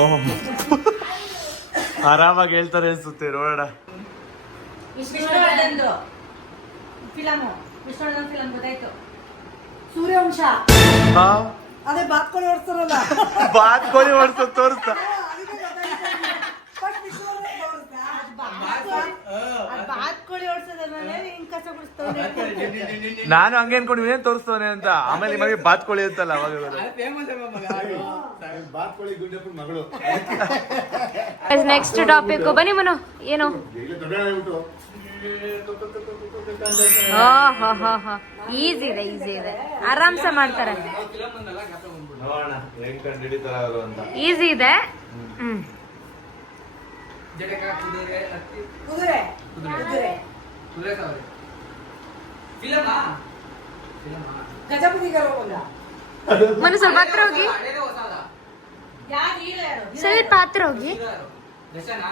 ಆರಾಮಾಗಿ ಹೇಳ್ತಾರೆ ಅನ್ಸುತ್ತೆ ನೋಡೋಣ. ವಿಷ್ಣುವರ್ಧನ್ದು ಫಿಲಮು, ವಿಷ್ಣುವರ್ಧನ್ ಫಿಲಮ್ ಗೊತ್ತಾಯ್ತು. ಸೂರ್ಯವಂಶ ಹಾ ಅದೇ ಬಾತ್ಕೋಳಿ ಓಡಿಸ್ತಾರಲ್ಲ, ಬಾತ್ಕೋಳಿ ಹೊಡ್ಸೋದ್ ತೋರಿಸ್ತಾ. ಬಾತ್ಕೋಳಿ ಓಡಿಸೋದ್ಮೇಲೆ ಹಿಂಗ್ ಕಸ ಗುಡಿಸ್ತಾವೆ. ನಾನು ಹಂಗೆ ಅನ್ಕೊಂಡು ಏನ್ ತೋರಿಸ್ತವನೆ ಅಂತ. ಆಮೇಲೆ ನಿಮಗೆ ಬಾತ್ಕೋಳಿ ಅಂತಲ್ಲ ಅವಾಗ ಅದು famous ಅಲ್ವಾ ಮಗ ಅದು? ಬಾತ್ಕೋಳಿ ಗುಂಡಪ್ಪನ ಮಗಳು ನೆಕ್ಸ್ಟ್ ಟಾಪಿಕ್ ಬನ್ನಿ ಮನು. ಏನು ಈಸಿ ಇದೆ ಆರಾಮ್ಸೆ ಮಾಡ್ತಾರೆ. ಫಿಲಮ್ ಬಂದಲ್ಲ ಗಾಪ ಬಂದ್ಬಿಡು. ನೋಡೋಣ ಹೆಂಗ್ ಕಂಡು ಹಿಡಿತಾರ ಅವರು ಅಂತ. ಈಸಿ ಇದೆ. ಜಡಕ ಕುದುರೆ ಹತ್ತಿ ಕುದುರೆ ಕುದುರೆ ಕುದುರೆ ಸಾವರಿ ಫಿಲಮಾ ಗಜಪತಿ ಗರೋಗ. ಮನು ಸ್ವಲ್ಪ ಹತ್ರ ಹೋಗಿ, ಹಳೇದೇ ಹೊಸದ? ಯಾರು ಹೀರೋ ಯಾರು? ಸ್ವಲ್ಪ ಹತ್ರ ಹೋಗಿ. ದರ್ಶನಾ?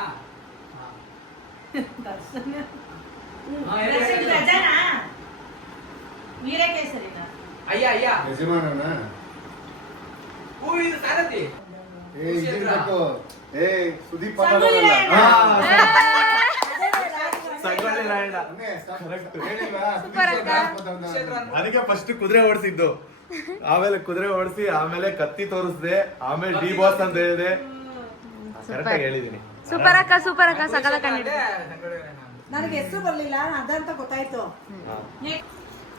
ಗಜನಾ ವೀರಕೇಸರಿನ ಅಯ್ಯ ಯಜಮಾನನ ಹೂ ಇದು ಸಾರಥಿ. ಏ ಇದಿರ್ಬೇಕು. ಏ ಸುದೀಪ್ ಸಂಗೊಳ್ಳಿ ರಾಯಣ್ಣ. ಸಂಗೊಳ್ಳಿ ರಾಯಣ್ಣ. ಅದಕ್ಕೆ ಫಸ್ಟ್ ಕುದುರೆ ಓಡಿಸಿದ್ದು, ಆಮೇಲೆ ಕುದುರೆ ಓಡಿಸಿ, ಆಮೇಲೆ ಕತ್ತಿ ತೋರಿಸ್ದೆ, ಆಮೇಲೆ ಡಿ ಬಾಸ್ ಅಂತ ಹೇಳಿದೆ. ಕರೆಕ್ಟ್ ಆಗಿ ಹೇಳಿದೀನಿ. ಸೂಪರ್ ಅಕ್ಕ ಸಕಲ ಕಂಡಿದೆ. ನನಗೆ ಹೆಸರು ಬರ್ಲಿಲ್ಲ, ಅದಂತ ಗೊತ್ತಾಯ್ತು.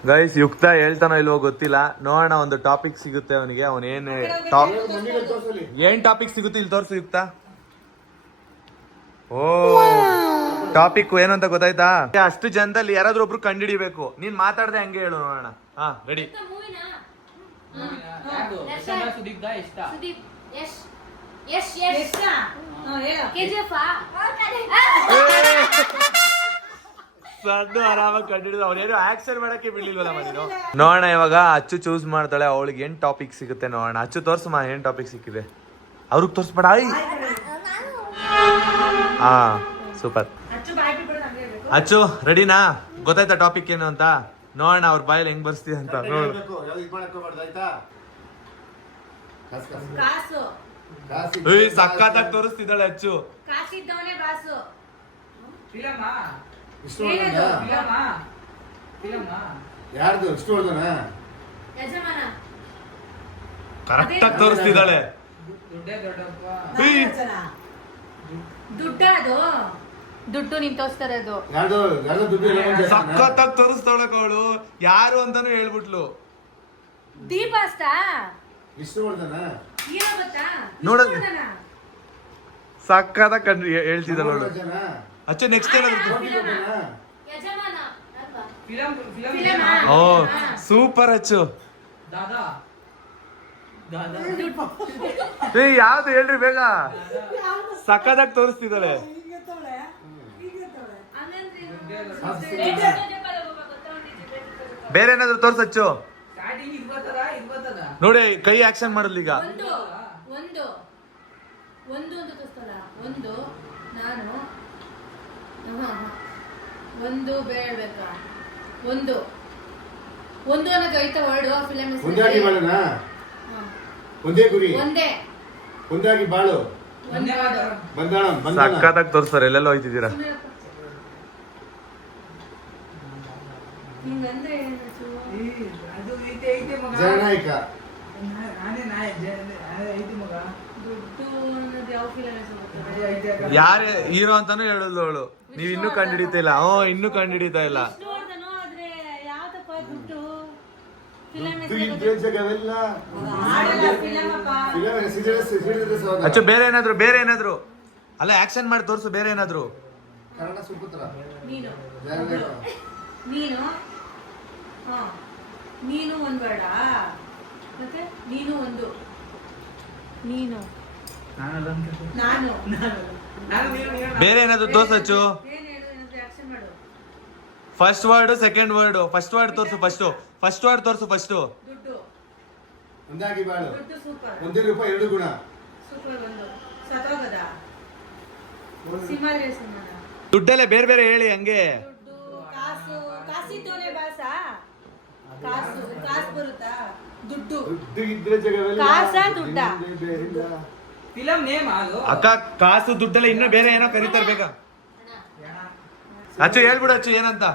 ಗೈಸ್ ಯುಕ್ತ ಹೇಳ್ತಾನೋ ಇಲ್ವೋ ಗೊತ್ತಿಲ್ಲ. ನೋಡೋಣ ಒಂದು ಟಾಪಿಕ್ ಸಿಗುತ್ತೆ ಅವನಿಗೆ. ಅವನ್ ಏನ್ ಟಾಪಿಕ್ ಸಿಗುತ್ತೆ ಇಲ್ಲಿ ತೋರ್ಸು ಯುಕ್ತ. ಓ ಟಾಪಿಕ್ ಏನು ಅಂತ ಗೊತ್ತಾಯ್ತಾ? ಅಷ್ಟು ಜನದಲ್ಲಿ ಯಾರಾದ್ರೂ ಒಬ್ರು ಕಂಡಿಡಿಬೇಕು. ನೀನ್ ಮಾತಾಡ್ದೆ ಹಂಗೆ ಹೇಳು ನೋಡೋಣ. ಹಾ ರೆಡಿ. ಯಾರ್ದು? ದರ್ಶನ ಸುದೀಪ್ದ ಇಷ್ಟ? ಸುದೀಪ್ ಯಶ್ ಯಶ್ ಯಶ್ ಎಷ್ಟಾ? ಹೇಳು. KGF ಸದ್ದು ಆರಾಮಾಗಿ ಕಂಡಿಡಿದ ಅವ್ನೇನು ಆಕ್ಷನ್ ಮಾಡಕ್ಕೆ ಬಿಡ್ಲಿಲ್ವಲ್ಲ ನೀನು. ನೋಡೋಣ ಇವಾಗ ಅಚ್ಚು ಚೂಸ್ ಮಾಡ್ತಾಳೆ, ಅವಳಿಗೆ ಏನ್ ಟಾಪಿಕ್ ಸಿಗುತ್ತೆ ನೋಡೋಣ. ಅಚ್ಚು ತೋರ್ಸಮ್ಮ ಏನ್ ಟಾಪಿಕ್ ಸಿಕ್ಕಿದೆ. ಅವ್ರಿಗೆ ತೋರ್ಸ್ಬೇಡ. ಹಾ ಸೂಪರ್. ಅಚ್ಚು ಬಾಯ್ ಬಿಟ್ಬಿಡು, ನಮ್ಗೆ ಹೇಳ್ಬೇಕು. ಅಚ್ಚು ರೆಡಿನಾ? ಗೊತ್ತಾಯ್ತಾ ಟಾಪಿಕ್ ಏನು ಅಂತ? ನೋಡೋಣ ಅವ್ರ ಬಾಯಲ್ಲಿ ಹೆಂಗ್ ಬರ್ಸ್ತೀವಿ ಅಂತ ನೋಡು. ಯಾವ್ದು ಇದು ಮಾಡಕ್ ಹೋಗ್ಬಾರ್ದು, ಆಯ್ತಾ? ಕಾಸು ಕಾಸು ಕಾಸು ಕಾಸು ಏಯ್ ಸಕ್ಕತ್ತಾಗಿ ತೋರಿಸ್ತಿದ್ದಾಳೆ ಅಚ್ಚು. ಕಾಸಿದ್ದವನೇ ಬಾಸು. ಫಿಲಮ್ಮ ಇಷ್ಟು ಹೊಡ್ದನಾ? ಫಿಲಮ್ಮ ಫಿಲಮ್ಮ ಯಾರ್ದು ಇಷ್ಟು ಹೊಡ್ದನಾ? ಯಜಮಾನ ಕರೆಕ್ಟಾಗಿ ತೋರಿಸ್ತಿದ್ದಾಳೆ. ದುಡ್ಡೇ ದೊಡ್ಡಪ್ಪ. ಏಯ್, ದುಡ್ಡ ಅದು ದುಡ್ಡು ನೀನ್ ತೋರಿಸ್ತಾರೆ ಅದು. ಯಾರ್ದು ದುಡ್ಡು ಇಲ್ಲ ಮುಂದೆ? ಸಕ್ಕತ್ತಾಗಿ ತೋರಿಸ್ತಾಳಕ ಅವಳು. ಯಾರು ಅಂತಾನು ಹೇಳ್ಬಿಟ್ಲು. ದೀಪಾಸ್ತಾ ಇಷ್ಟು ಹೊಡ್ದನಾ? ಏನೋ ಗೊತ್ತಾ? ನೋಡ ಇಷ್ಟು ನೋಡೋಣ. ಸಕ್ಕತ್ತಾಗಿ ಕಂಡು ಹೇಳ್ತಿದ್ದಾಳೆ ಅವಳು. ಜನ ಅಚ್ಚು ನೆಕ್ಸ್ಟ್ ಏನಾದ್ರು ಕೋಟಿ ಕೊಟ್ಟನಾ? ಯಜಮಾನ ಅಲ್ವಾ? ಫಿಲಮ್ ಫಿಲಮ್ ಫಿಲಮ್ಮ? ಓ ಸೂಪರ್ ಅಚ್ಚು. ದಾದಾ ದಾದಾ ಏಯ್ ಯಾವ್ದು ಹೇಳ್ರಿ ಬೇಗ. ಸಕ್ಕತ್ತಾಗಿ ತೋರಿಸ್ತಿದ್ದಾಳೆ. ಹಂಗಂದ್ರೆ ಏನು? ಕಾಸು ರೇಟ್ ಸಿಕ್ಕಿಲ್ಲ. ಜೊತೆ ಬಾಬಾ ಗೊತ್ತಾಗ್ತಿದೆ. ಬೇರೆ ಏನಾದ್ರು ತೋರ್ಸಚ್ಚು. ಸ್ಟಾರ್ಟಿಂಗ್ ಇದು ಬರ್ತದ ನೋಡಿ ಕೈ ಆಕ್ಷನ್ ಮಾಡಲ್ ಈಗ. ಒಂದು ಒಂದು ಒಂದು ಅಂತ ತೋರಿಸ್ತಲ್ಲ. ಒಂದು ನಾನು ಒಂದು ಬೇಳ್ಬೇಕಾ? ಒಂದು ಒಂದು ಅನ್ನೋದು ಐತ ವರ್ಡ್ ಫಿಲಮ್ ಒಂದಾಗಿ ಬಾಳನ? ಒಂದೇ ಗುರಿ, ಒಂದೇ ಒಂದಾಗಿ ಬಾಳು, ಒಂದೇ word. ಬಂದಾಣ ಬಂದಾಣ. ಸಕ್ಕತ್ತಾಗಿ ತೋರಿಸ್ತಾರೆ. ಎಲ್ಲೆಲ್ಲ ಹೋಯ್ತಿದ್ದೀರಾ. ಹಿಂಗಂದ್ರೆ ಏನು? ಅದು ಐತೆ ಐತೆ ಮಗ. ಜನನಾಯಕ. ನಾನೇ ಐತೆ ಮಗ. ದುಡ್ಡು ಅನ್ನೋದು ಯಾವ ಫಿಲಮ್ ಐತೆ ಅಕ್ಕ. ಯಾರೇ ಹೀರೋ ಅಂತಾನು ಹೇಳಲ್ಲ ಅವಳು. ನೀವ್ ಇನ್ನೂ ಕಂಡಿಡಿತಾ ಇಲ್ಲ. ಇನ್ನೂ ಕಂಡಿಡಿತಾ ಇಲ್ಲ. ನೋಡ್ದನೋ ಆದ್ರೆ ಯಾವ್ದಪ್ಪ ದುಡ್ಡು ಫಿಲಮ್ ದುಡ್ಡು ಇದ್ರೆ ಜಗವೆಲ್ಲ. ಫಿಲಮ್ ಅಪ್ಪ. ಫಿಲಮ್ ಸಿಡಿದ್ರೆ ಸೋದ. ಅಚ್ಚು ಬೇರೆ ಏನಾದ್ರು ಅಲ್ಲ ಆಕ್ಷನ್ ಮಾಡಿ ತೋರ್ಸು. ಬೇರೆ ಏನಾದ್ರು ಕನ್ನಡ ಸುಪುತ್ರ. ನೀನು ಜನನಾಯಕ. ನೀನು ಹಾ ನೀನು ಒಂದ್ ಬೇಡ ಮತ್ತೆ ನೀನು ಒಂದು ನೀನು ನಾನಲ್ಲ ಅಂತ. ನಾನು ನಾನು ನೀನು ಬೇರೆ ಏನಾದ್ರು ತೋರ್ಸಚ್ಚು. ಏನ್ ಹೇಳು ಏನಾದ್ರು ಆಕ್ಷನ್ ಮಾಡು. First word second word. First word ತೋರ್ಸು ಫಸ್ಟ್ ವರ್ಡ್ ತೋರ್ಸು ಫಸ್ಟ್. ದುಡ್ಡು ಒಂದಾಗಿ ಬಾಳು, ದುಡ್ಡು ಸೂಪರ್ ಒಂದೇ ರೂಪ ಎರಡು ಗುಣ. ಸೂಪರ್. ಒಂದು ಸತ್ತೋಗದ ಸಿಂಹಾದ್ರಿ ಸಿಂಹನ ದುಡ್ಡಲ್ಲೇ ಬೇರೆ ಬೇರೆ ಹೇಳಿ ಹಂಗೆ. ದುಡ್ಡು ಕಾಸು ಕಾಸಿದ್ದೋನೆ ಬಾಸ. ಕಾಸು ಕಾಸು ಬರುತ್ತಾ? ದುಡ್ಡು ದುಡ್ಡು ಇದ್ರೆ ಜಗವೆಲ್ಲ. ಕಾಸ ದುಡ್ಡ? ಬೇರಿಲ್ಲ. ಫಿಲಮ್ ನೇಮ್ ಅದು. ಅಕ್ಕ ಕಾಸು ದುಡ್ಡಲ್ಲ ಇನ್ನೂ ಬೇರೆ ಏನೋ ಕರೀತಾರೆ ಬೇಗ. ಅಚ್ಚು ಹೇಳ್ಬಿಡು ಅಚ್ಚು ಏನಂತ.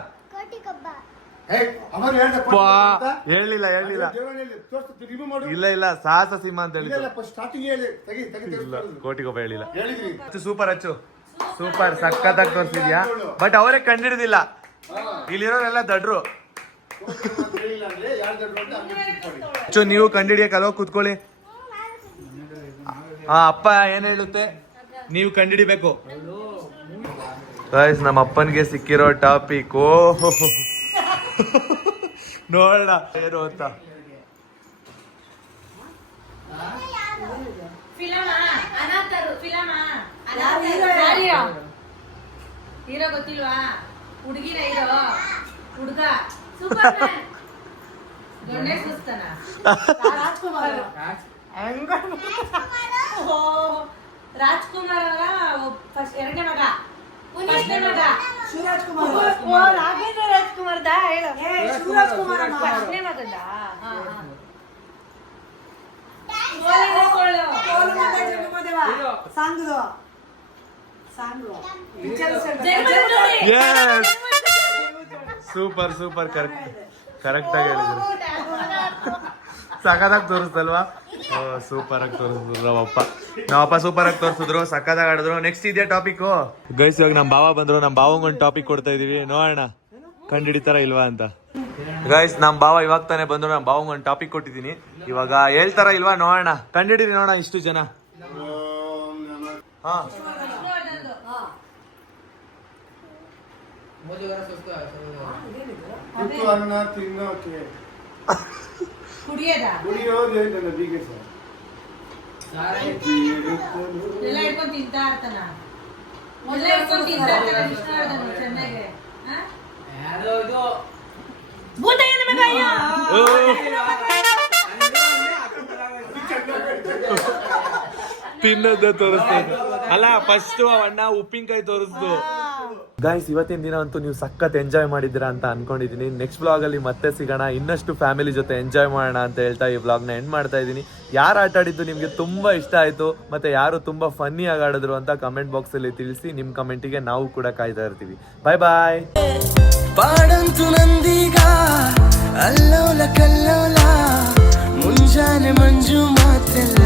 ಏಯ್, ಅವಾಗ ಹೇಳ್ದೆ ಪಾ, ಅಂತ? ಹೇಳಿಲ್ಲ ಅದೇ ದೇವರನ್ನ ಹೇಳಿ, ತೋರ್ಸು, remove ಮಾಡು. ಇಲ್ಲ ಸಾಹಸ ಸಿಂಹ ಅಂತ ಹೇಳಿದ್ರು. ಇಲ್ಲ, first starting ಹೇಳಿ, ತೆಗಿ ಇಲ್ಲ ತೆಗಿ. ಕೋಟಿಗೊಬ್ಬ ಹೇಳಿಲ್ಲ. ಹೇಳಿದ್ರಿ. ಅಚ್ಚು ಸೂಪರ್ ಅಚ್ಚು ಸೂಪರ್ ಸಕ್ಕತ್ತಾಗಿ ತೋರಿಸಿದ್ಯಾ. ಬಟ್ ಅವರೇ ಕಂಡಿಡಿದಿಲ್ಲ. ಇಲ್ಲಿರೋರೆಲ್ಲ ದಡ್ರು. ಹೇಳಿಲ್ಲ ಅಂದ್ರೆ ಯಾರು ದೊಡ್ಡ ಅಂತ ಹಂಗೆ ತಿಳ್ಕೊಳ್ಳಿ. ಅಚ್ಚು ನೀವು ಕಂಡಿಡಿಯಕ್ಕೆ ಕೂತ್ಕೊಳ್ಳಿ. ಅಪ್ಪ ಏನ್ ಹೇಳುತ್ತೆ ನೀವು ಕಂಡಿಡಿಬೇಕು. ಗೈಸ್ ನಮ್ಮ ಅಪ್ಪನಿಗೆ ಸಿಕ್ಕಿರೋ ಟಾಪಿಕ್ ನೋಡೋಣ ಏನು ಅಂತ. ಫಿಲಮ ಅನಾಥರು ಫಿಲಮ ಹೀರೋ ಗೊತ್ತಿಲ್ವಾ? ಹುಡುಗಿನ ಹೀರೋ ಹುಡುಗ ಸೂಪರ್ ಮ್ಯಾನ್ ದೊಣ್ಣೆ ಸುಸ್ತಾನ ರಾಜ್ಕುಮಾರ್ ಫಸ್ಟ್ ಎರಡನೇ ಮಗ ಫಸ್ಟ್ನೇ ಮಗ ಶಿವರಾಜ್ಕುಮಾರ್ ರಾಘವೇಂದ್ರ ರಾಜ್ಕುಮಾರ್ದ ಹೇಳು ಶಿವರಾಜ್ಕುಮಾರ್ ಫಸ್ಟ್ನೇ ಮಗದ ಸೂಪರ್ ಸೂಪರ್ ಕರೆಕ್ಟ್ ಆಗಿ ಹೇಳಿದ್ರು. ಸಖತ್ತಾಗಿ ತೋರಿಸ್ತಲ್ವಾ? ಸೂಪರ್ ಆಗಿ ತೋರಿಸಿದ್ರು ನಮ್ಮಪ್ಪ ಸೂಪರ್ ಆಗಿ ತೋರಿಸಿದ್ರು. ಸಖತ್ತಾಗಿ ಆಡಿದ್ರು. ನೆಕ್ಸ್ಟ್ ಇದೇ ಟಾಪಿಕ್ ಗೈಸ್. ಇವಾಗ ನಮ್ಮ ಭಾವ ಬಂದ್ರು. ನಮ್ಮ ಭಾವಂಗ್ ಒಂದು ಟಾಪಿಕ್ ಕೊಡ್ತಾ ಇದೀವಿ. ನೋಡೋಣ ಕಂಡಿಡಿತಾರ ಇಲ್ವಾ ಅಂತ. ಗೈಸ್ ನಮ್ಮ ಭಾವ ಇವಾಗ ತಾನೇ ಬಂದ್ರು. ನಮ್ಮ ಭಾವಂಗ್ ಒಂದು ಟಾಪಿಕ್ ಕೊಟ್ಟಿದ್ದೀನಿ. ಇವಾಗ ಹೇಳ್ತಾರ ಇಲ್ವಾ ನೋಡೋಣ. ಕಂಡಿಡಿರಿ ನೋಡೋಣ ಇಷ್ಟು ಜನ. ಹಾ ಮೋದಿಯವರ ಸುಸ್ತ ತುತ್ತು ಅನ್ನ ತಿನ್ನೋಕೆ ಕುಡಿಯದ ಕುಡಿಯೋದು ನನ್ನ ಬೀಗ ಸರ್. ಎಲ್ಲ ಹಿಡ್ಕೊಂಡು ತಿಂತಾ ಇರ್ತಾನ ಎಲ್ಲ ಹಿಡ್ಕೊಂಡು ತಿಂತಾ ಇರ್ತಾನೆ ವಿಷ್ಣುವರ್ಧನ್ ಚೆನ್ನಾಗಿ ಭೂತ ಏನು ಬೇಕಾಯ್ಯ ತಿನ್ನೋದೇ ತೋರಿಸ್ತಾ ಅಲ್ಲ ಫಸ್ಟ್ ಅಣ್ಣ ಉಪ್ಪಿನಕಾಯಿ ತೋರಿಸ್ತು. ಗೈಸ್ ಇವತ್ತಿನ ದಿನ ಅಂತೂ ನೀವು ಸಖತ್ ಎಂಜಾಯ್ ಮಾಡಿದ್ದೀರಾ ಅಂತ ಅನ್ಕೊಂಡಿದೀನಿ. ನೆಕ್ಸ್ಟ್ ಬ್ಲಾಗ್ ಅಲ್ಲಿ ಮತ್ತೆ ಸಿಗೋಣ, ಇನ್ನಷ್ಟು ಫ್ಯಾಮಿಲಿ ಜೊತೆ ಎಂಜಾಯ್ ಮಾಡೋಣ ಅಂತ ಹೇಳ್ತಾ ಈ ಬ್ಲಾಗ್ ನ ಎಂಡ್ ಮಾಡ್ತಾ ಇದ್ದೀನಿ. ಯಾರು ಆಟ ಆಡಿದ್ದು ನಿಮ್ಗೆ ತುಂಬಾ ಇಷ್ಟ ಆಯ್ತು ಮತ್ತೆ ಯಾರು ತುಂಬಾ ಫನ್ನಿ ಆಗಿ ಆಡಿದ್ರು ಅಂತ ಕಮೆಂಟ್ ಬಾಕ್ಸ್ ಅಲ್ಲಿ ತಿಳಿಸಿ. ನಿಮ್ ಕಮೆಂಟಿಗೆ ನಾವು ಕೂಡ ಕಾಯ್ತಾ ಇರ್ತೀವಿ. ಬಾಯ್ ಬಾಯ್. ಪಾಡಂತು ನಂದೀಗ ಅಲ್ಲೋಲ ಕಲ್ಲೋಲ ಮುಂಜಾನೆ ಮಂಜು ಮಾತೆಲ್ಲ